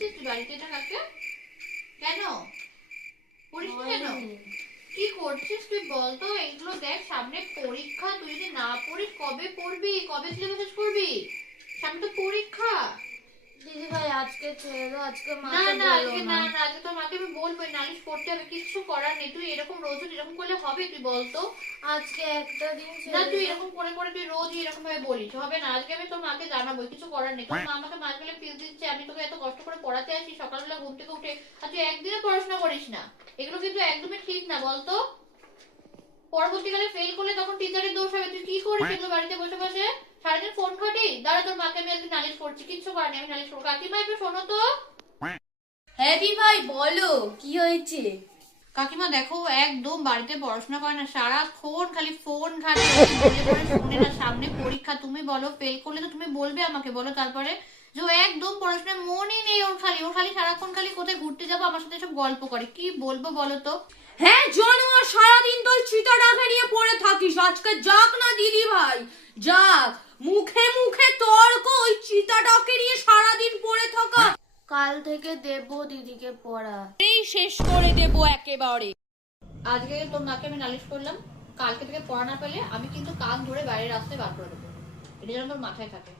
বাড়িতে এটা কাকে কেন পড়িস কেন কি করছিস তুই বলতো? এগুলো দেখ সামনে পরীক্ষা, তুই যদি না পড়িস কবে পড়বি, কবে সিলেবাস শেষ করবি? সামনে তো পরীক্ষা। দিদি ভাই আজকে ছেড়ে দাও, আজকে না না আজকে না না আজকে তোর মাকে আমি বলবো নালিশ করতে হবে, কিছু করার নেই। তুই এরকম রোজ এরকম করলে হবে? তুই বলতো আজকে একটা দিন না, তুই এরকম করে করে তুই রোজ এরকম ভাবে বলিস হবে না। আজকে আমি তোর মাকে জানাবো, কিছু করার নেই। তোর মা আমাকে মাঝ বেলা ফিস দিচ্ছে, আমি তোকে এত কষ্ট করে পড়াতে আসি সকালবেলা ঘুম থেকে উঠে, আর তুই একদিনে পড়াশোনা করিস না। এগুলো কিন্তু একদমই ঠিক না বলতো। পরবর্তীকালে ফেল করলে তখন টিচারের দোষ হবে। তুই কি করিস এগুলো বাড়িতে বসে বসে? সারাদিন ফোন ঘাটি। দাঁড়া তোর মাকে আমি আজকে নালিশ করছি, কিচ্ছু করার নেই, আমি নালিশ করবো। কাকিমা একটু শোনো তো। হ্যাঁ দি ভাই বলো কি হয়েছে? কাকিমা দেখো, একদম বাড়িতে পড়াশোনা করে না, সারাক্ষণ খালি ফোন ঘাটে, শুনে না। সামনে পরীক্ষা, তুমি বলো ফেল করলে তো তুমি বলবে আমাকে, বলো তারপরে যে ও একদম পড়াশোনায় মনই নেই ওর। খালি সারাক্ষণ খালি কোথায় ঘুরতে যাবো আমার সাথে সব গল্প করে। কি বলবো বলো তো? হ্যাঁ জানোয়ার, সারাদিন তো চিতাটাকে নিয়ে পড়ে থাকিস। আজকে যাক না দিদি ভাই, যাক। মুখে মুখে তর্ক, ওই চিতাটাকে নিয়ে সারাদিন পড়ে থাকা। কাল থেকে দেব দিদিকে পড়া, এই শেষ করে দেব একেবারে। আজকে তোর মাকে আমি নালিশ করলাম, কালকে থেকে পড়া না পেলে আমি কিন্তু কান ধরে বাইরের রাস্তায় বার করে দেবো। এটা যেন তোর মাথায় থাকে।